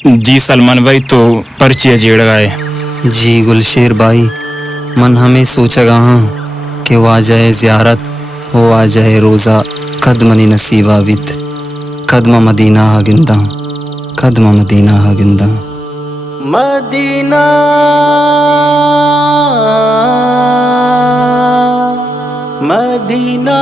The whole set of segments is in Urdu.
جی سلمان بھائی تو پرچی جیڑ گئے جی گلشیر بھائی من ہمیں سوچا گا ہاں کہ وہ آ جائے زیارت وہ آ جائے روزہ قدمنی نصیب آبت قدم مدینہ ہا گندہ قدم مدینہ ہا گندہ مدینہ مدینہ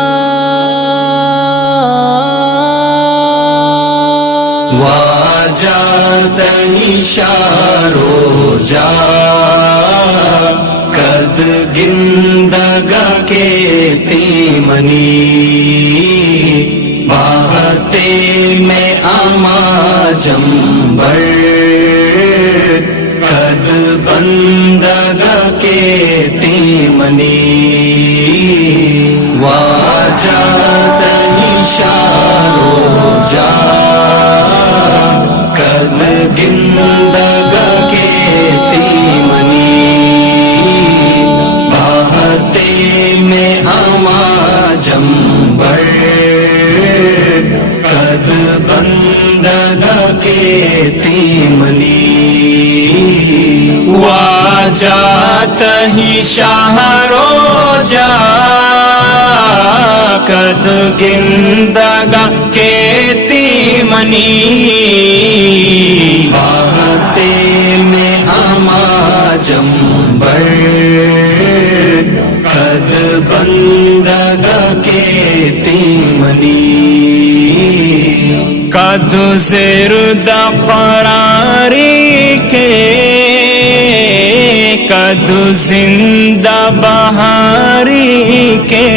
واجات اشارو جا قد گندگا کے تیمنی باہتے میں آما جمبر قد بندگا کے تیمنی واجات اشارو جا قد گندگا کے تیمنی باہتے میں آما جمبر قد بندگا کے تیمنی واجات ہی شاہرو جا قد گندگا کے تیمنی باہتے میں آما جمبر قد بندگا کے تیمنی قد زرد قراری کے قد زندہ بہاری کے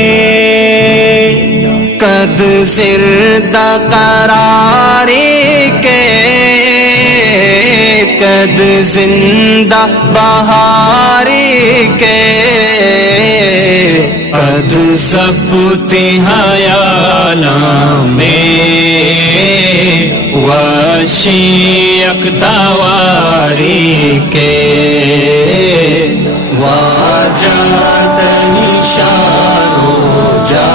قد زردہ قراری کے قد زندہ بہاری کے قد ضبط حیالا میں وشی اقتواری کے واجات اشارو جا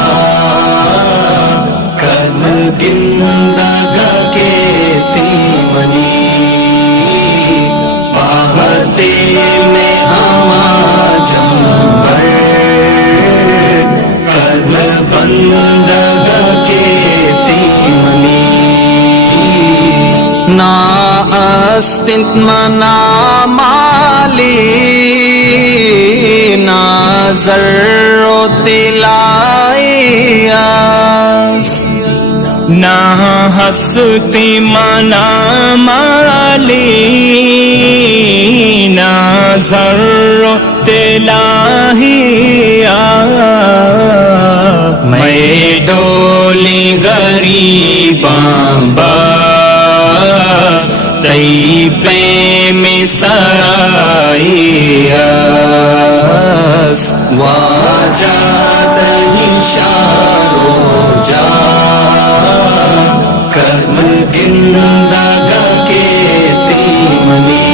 قد گندگا کے تیمنی باہتے میں آما جمبر قد بندگا کے تیمنی نا استنت منا مالی نا ذرو دلائی آس نا ہستی منا مالی نا ذرو دلائی آس میں ڈولی غریباں باس طیبے میں سرائی آس واجات اشارو جا قد گندگا کے تیمنی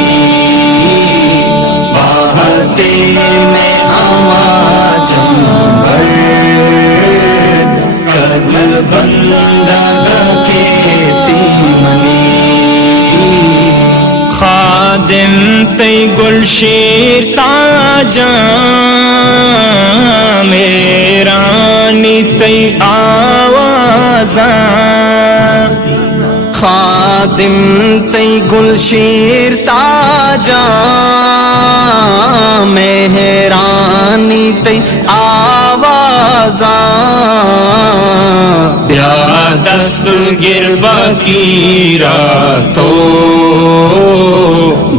باہتے میں آما جمبر قد بندگا کے تیمنی خادم تی گلشیر تاجاں میرانی تی آوازاں خادم تی گلشیر تاجاں مہرانی تی آوازاں یا دست گربا کی راتو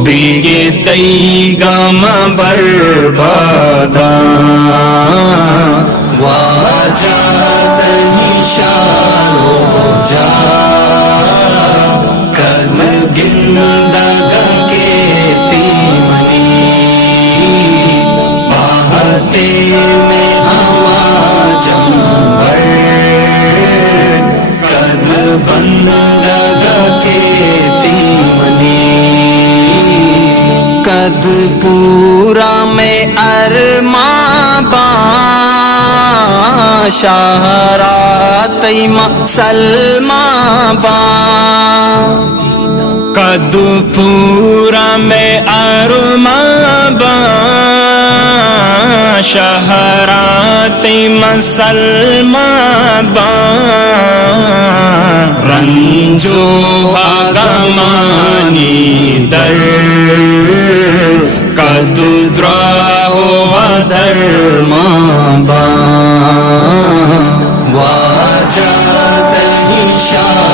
بیگے تی گام برباداں واجات اشارو جا قد گندگا کے تیمنی باہتے میں آما جمبر قد بندگا کے تیمنی قد پورا میں ارماں باں شاہرات سلماں باں مدھوپورا میں ارمان با شہراتی مسلمان با رنجو آگمانی در کدراو و درمان با واجد ہی شاہ